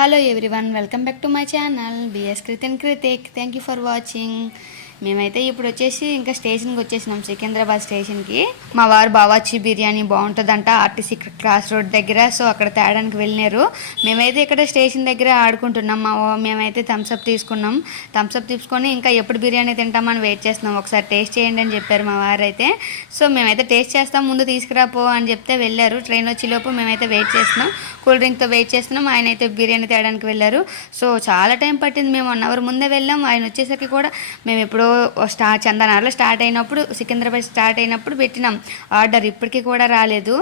Hello everyone, welcome back to my channel BS Krithik. Thank you for watching. మేమైతే ఇప్పుడు వచ్చేసి ఇంకా స్టేషన్కి వచ్చేసినాం, సికింద్రాబాద్ స్టేషన్కి. మా వారు బావాచి బిర్యానీ బాగుంటుందంట ఆర్టీసీ క్రాస్ రోడ్ దగ్గర, సో అక్కడ తేడానికి వెళ్ళినారు. మేమైతే ఇక్కడ స్టేషన్ దగ్గర ఆడుకుంటున్నాం. మేమైతే థమ్స్అప్ తీసుకున్నాం. థమ్స్అప్ తీసుకొని ఇంకా ఎప్పుడు బిర్యానీ తింటామని వెయిట్ చేస్తున్నాం. ఒకసారి టేస్ట్ చేయండి అని చెప్పారు మా వారు అయితే. సో మేమైతే టేస్ట్ చేస్తాం, ముందు తీసుకురాపో అని చెప్తే వెళ్ళారు. ట్రైన్ వచ్చేలోపు మేమైతే వెయిట్ చేస్తున్నాం, కూల్ డ్రింక్తో వెయిట్ చేస్తున్నాం. ఆయన అయితే బిర్యానీ తేడానికి వెళ్ళారు. సో చాలా టైం పట్టింది, మేము 1 అవర్ ముందే వెళ్ళాం. ఆయన వచ్చేసరికి కూడా మేము ఎప్పుడో చందనార్లో స్టార్ట్ అయినప్పుడు, సికింద్రాబాద్ స్టార్ట్ అయినప్పుడు పెట్టినాం ఆర్డర్, ఇప్పటికీ కూడా రాలేదు.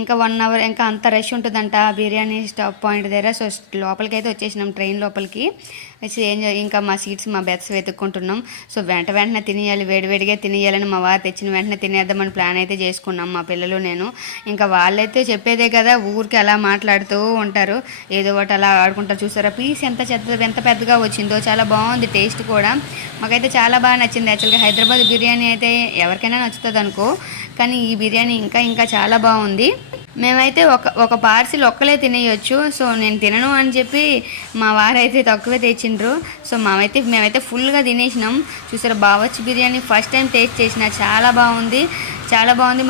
ఇంకా 1 అవర్, ఇంకా అంత రష్ ఉంటుందంట బిర్యానీ స్టాప్ పాయింట్ దగ్గర. సో లోపలికి అయితే వచ్చేసినాం, ట్రైన్ లోపలికి. ఇంకా మా సీట్స్, మా బెర్త్స్ వెతుక్కుంటున్నాం. సో వెంటనే తినేయాలి, వేడివేడిగా తినేయాలని మా వారు తెచ్చిన వెంటనే తినేద్దామని ప్లాన్ అయితే చేసుకున్నాం మా పిల్లలు నేను. ఇంకా వాళ్ళైతే చెప్పేదే కదా, ఊరికి అలా మాట్లాడుతూ ఉంటారు, ఏదో ఒకటి అలా ఆడుకుంటారు. చూసారా పీస్ ఎంత పెద్దగా వచ్చిందో, చాలా బాగుంది టేస్ట్ కూడా. మాకైతే చాలా బాగా నచ్చింది. యాక్చువల్గా హైదరాబాద్ బిర్యానీ అయితే ఎవరికైనా నచ్చుతుంది అనుకో, కానీ ఈ బిర్యానీ ఇంకా చాలా బాగుంది. మేమైతే ఒక పార్సిల్ ఒక్కలే తినేయొచ్చు. సో నేను తినను అని చెప్పి మా వారైతే తక్కువే తెచ్చిండ్రు. సో మేమైతే ఫుల్గా తినేసినాం. చూసారా బావచ్చి బిర్యానీ ఫస్ట్ టైం టేస్ట్ చేసిన, చాలా బాగుంది.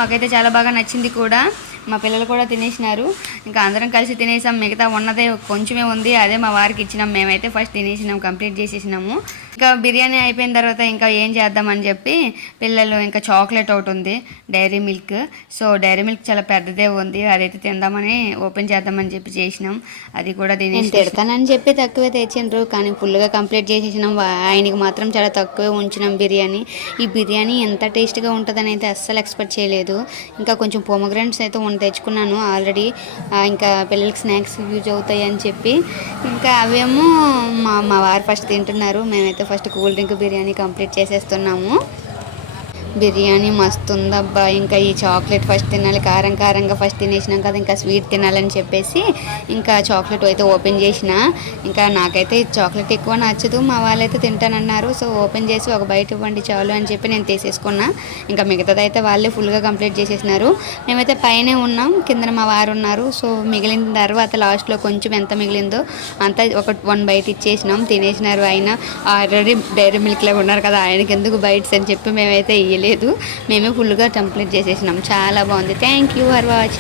మాకైతే చాలా బాగా నచ్చింది కూడా. మా పిల్లలు కూడా తినేసినారు. ఇంకా అందరం కలిసి తినేసాం. మిగతా ఉన్నదే కొంచెమే ఉంది, అదే మా వారికి ఇచ్చినాం. మేమైతే ఫస్ట్ తినేసినాం, కంప్లీట్ చేసేసినాము. ఇంకా బిర్యానీ అయిపోయిన తర్వాత ఇంకా ఏం చేద్దామని చెప్పి పిల్లలు, ఇంకా చాక్లెట్ ఒకటి ఉంది, Dairy Milk. So Dairy Milk చాలా పెద్దదే ఉంది, అదైతే తిందామని ఓపెన్ చేద్దామని చెప్పి చేసినాం. అది కూడా తినేసి తిడతానని చెప్పి తక్కువే తెచ్చిండ్రు, కానీ ఫుల్గా కంప్లీట్ చేసేసినాం. ఆయనకి మాత్రం చాలా తక్కువే ఉంచినాం బిర్యానీ. ఈ బిర్యానీ ఎంత టేస్ట్గా ఉంటుందని అయితే అస్సలు ఎక్స్పెక్ట్ చేయలేదు. ఇంకా కొంచెం పొమగ్రానెట్స్ అయితే తెచ్చుకున్నాను ఆల్రెడీ, ఇంకా పిల్లలకి స్నాక్స్ యూజ్ అవుతాయి అని చెప్పి. ఇంకా అవేమో మా వారు ఫస్ట్ తింటున్నారు. మేమైతే first cool drink biryani complete చేసేస్తున్నాము. బిర్యానీ మస్తు ఉందబ్బా. ఇంకా ఈ చాక్లెట్ ఫస్ట్ తినాలి, కారంగా ఫస్ట్ తినేసినాం కదా, ఇంకా స్వీట్ తినాలని చెప్పేసి ఇంకా చాక్లెట్ అయితే ఓపెన్ చేసిన. ఇంకా నాకైతే చాక్లెట్ ఎక్కువ నచ్చదు, మా వాళ్ళైతే తింటానన్నారు. సో ఓపెన్ చేసి ఒక బయట ఇవ్వండి చాలు అని చెప్పి నేను తీసేసుకున్నా. ఇంకా మిగతాదైతే వాళ్ళే ఫుల్గా కంప్లీట్ చేసేసినారు. మేమైతే పైనే ఉన్నాం, కింద మా వారు ఉన్నారు. సో మిగిలిన తర్వాత లాస్ట్లో కొంచెం ఎంత మిగిలిందో అంతా ఒక 1 బైట్ ఇచ్చేసినాం, తినేసినారు. ఆయన ఆల్రెడీ డైరీ మిల్క్ లాగా ఉన్నారు కదా, ఆయనకి ఎందుకు బైట్స్ అని చెప్పి మేమైతే ఇయ్యలేదు. మేమే ఫుల్గా కంప్లీట్ చేసేసినాం. చాలా బాగుంది. Thank you for watching.